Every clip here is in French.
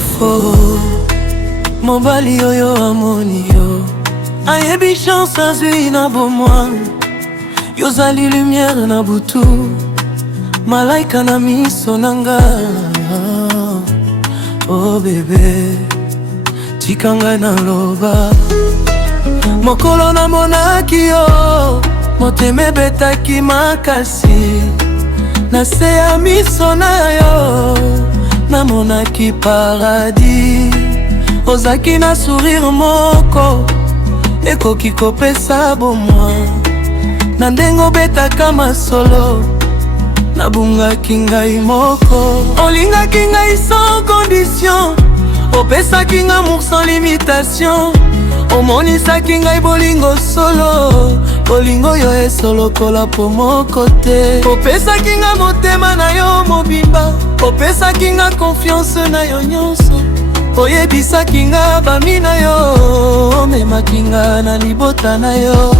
défaut. Mobali oyo amoni yo, ayebi chance azwi na bomoi. Yozali lumière na butu, malaika na miso nanga. Oh bébé, tikanga na loba. Mokolo na monaki yo, motema ebetaki makasi. Na se ya miso na yo, na monaki paradis. Ozaki na sourire moko, ekoki kopesa bomoi. Na ndenge obetaka masolo, nabungaki ngai moko. Olingaki ngai sans condition, opesaki nga amour sans limitation. Omonisaki ngai bolingo solo, bolingo yo esolokola po moko te. Opesaki nga motema na yo mobimba, opesaki nga confiance na yo nyonso. Oyebisaki nga bami na yo, omemaki nga na libota na yo.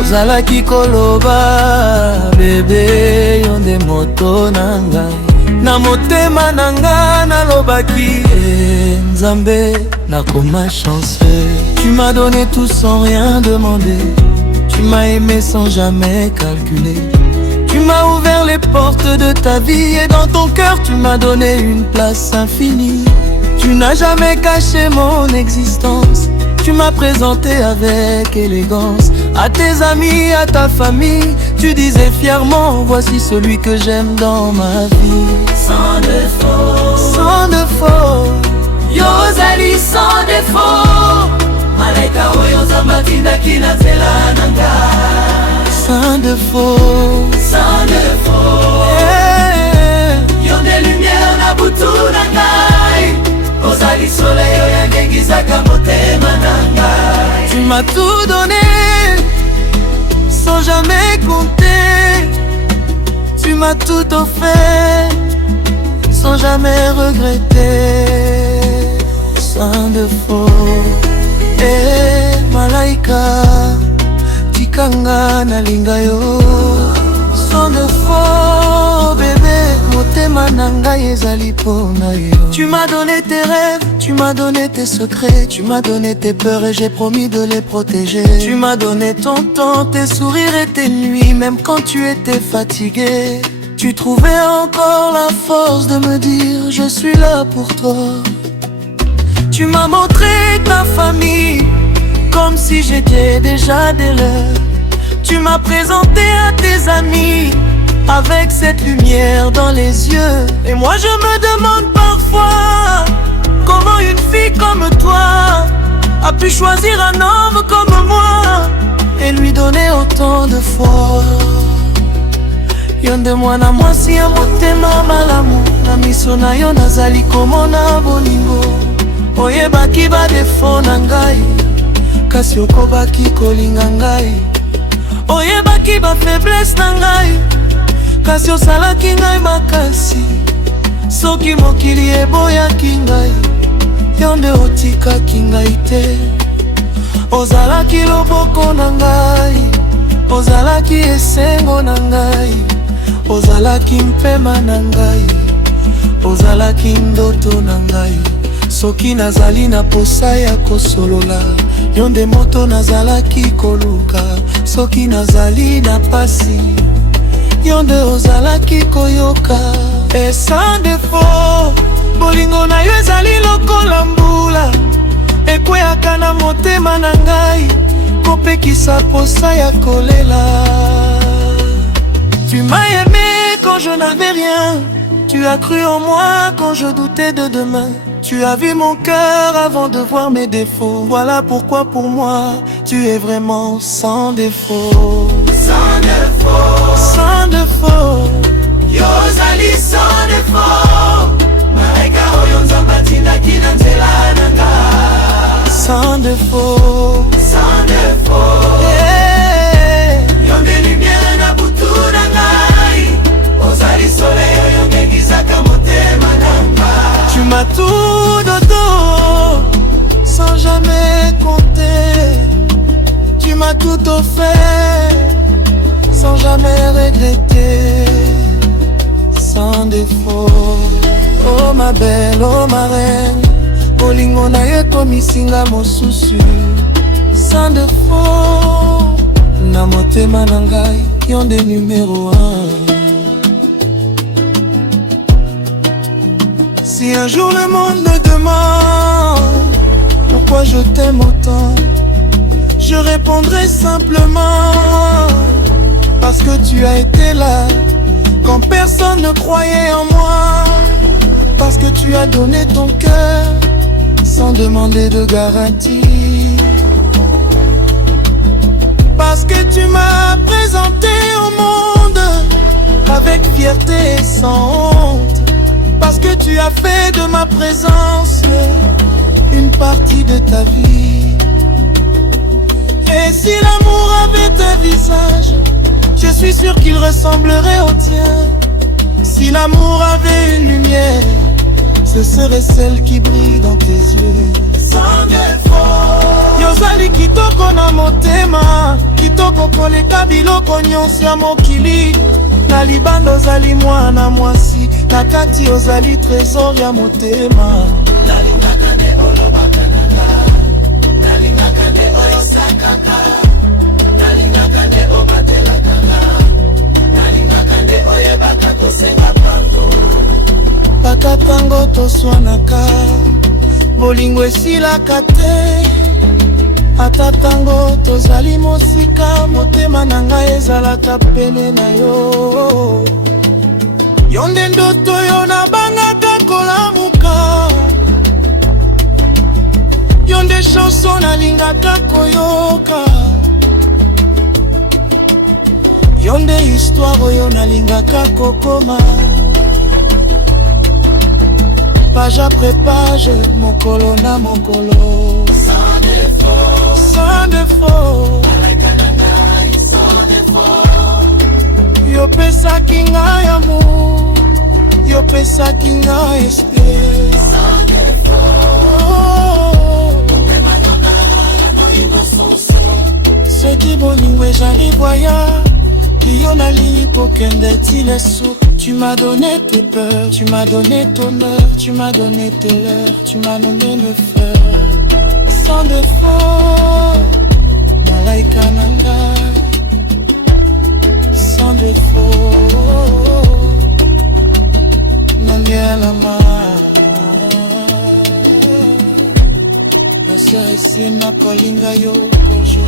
Ozalaki koloba, bebe yo nde moto na ngai. Na motema na nga nalobaki, Nzambe nakoma chanceux. Tu m'as donné tout sans rien demander, tu m'as aimé sans jamais calculer. Tu m'as ouvert les portes de ta vie et dans ton cœur tu m'as donné une place infinie. Tu n'as jamais caché mon existence, tu m'as présenté avec élégance. À tes amis, à ta famille, tu disais fièrement, voici celui que j'aime dans ma vie. Sans défaut, sans défaut, yozali sans défaut. Malaika oyo Nzambe atindaki na nzela na ngai. Sans défaut, sans défaut, yo nde lumière na butu na ngai. Ozali soleil oyo yangengizaka motema na ngai. Tu m'as tout donné sans jamais compter, tu m'as tout offert sans jamais regretter. Sans défaut, malaika tikanga nalinga yo. Sans défaut, bébé, motema na ngai ezali po na yo. Tu m'as donné tes rêves, tu m'as donné tes secrets, tu m'as donné tes peurs et j'ai promis de les protéger. Tu m'as donné ton temps, tes sourires et tes nuits, même quand tu étais fatigué. Tu trouvais encore la force de me dire je suis là pour toi. Tu m'as montré ta famille comme si j'étais déjà des leurs. Tu m'as présenté à tes amis avec cette lumière dans les yeux. Et moi je me demande parfois comment une fille comme toi a pu choisir un homme comme moi et lui donner autant de foi. Yonde mwana mwasi ya motema malamu, na miso na yo nazali komona bolingo. Oyebaki ba defo na ngai, kasi okobaki kolinga ngai. Oyebaki ba faiblesse na ngai, kasi osalaki ngai makasi. Soki mokili eboyaki ngai, yo nde otikaki ngai te. Ozalaki loboko na ngai, ozalaki esengo na ngai, ozalaki mpema na ngai, ozalaki ndoto na ngai. Soki nazali na posa ya kosolola, yo nde moto nazalaki koluka. Soki nazali na pasi, yo nde ozalaki koyoka. Et sans défaut, bolingo na yo ezali lokola mbula, ekweyaka na motema na ngai, kopekisa posa ya kolela. Tu m'as aimé quand je n'avais rien, tu as cru en moi quand je doutais de demain. Tu as vu mon cœur avant de voir mes défauts. Voilà pourquoi pour moi tu es vraiment sans défaut. Sans défaut, sans défaut, yozali sans défaut. Malaika oyo Nzambe atindaki na nzela na ngai. Sans défaut, sans défaut, yo nde lumière na butu na ngai. Ozali soleil oyo yangengizaka motema na ngai. tu m'as tout donné sans jamais compter. Tu m'as tout offert sans jamais regretter. Sans défaut, oh ma belle, oh ma reine, bolingo na ye komisinga mosusu sans défaut. Na motema na ngai yo nde numéro 1. Si un jour le monde me demande pourquoi je t'aime autant, je répondrai simplement parce que tu as été là quand personne ne croyait en moi. Parce que tu as donné ton cœur sans demander de garantie. Parce que tu m'as présenté au monde avec fierté et sans honte. Parce que tu as fait de ma présence une partie de ta vie. Et si l'amour avait un visage, je suis sûr qu'il ressemblerait au tien. Si l'amour avait une lumière, ce serait celle qui brille dans tes yeux. Sans défaut. Yozali kitoko na motema, kitoko koleka biloko nyonso ya mokili. Na libanda ozali mwana mwasi, na kati ozali trésor ya motema. Nalingaka nde olobaka nanga, nalingaka nde oyosakaka, nalingaka nde omatelaka nga, nalingaka nde oyebaka kosenga pardon. Paka tango toswanaka, bolingo esilaka te. Ata tango tozali mosika, motema na ngai ezalaka pene na yo. Yo nde ndoto yo nabangaka kolamuka, yo nde chanson nalingaka koyoka, yo nde histoire oyo nalingaka kokoma. Page après page, mokolo na mokolo. Sans défaut, sans défaut. Sans défaut. Yo pesaki ngai amour, yo pesaki ngai esprit. Sans défaut. Soki bolingo ezali voya, yo nali kokende ti leso. Tu m'as donné tes peurs, tu m'as donné ton heure, tu m'as donné tes lèvres, tu m'as donné le feu. Sans défaut, malaika nanga. Sans défaut, nanga la main. Asa esi na kolinga yo kojo.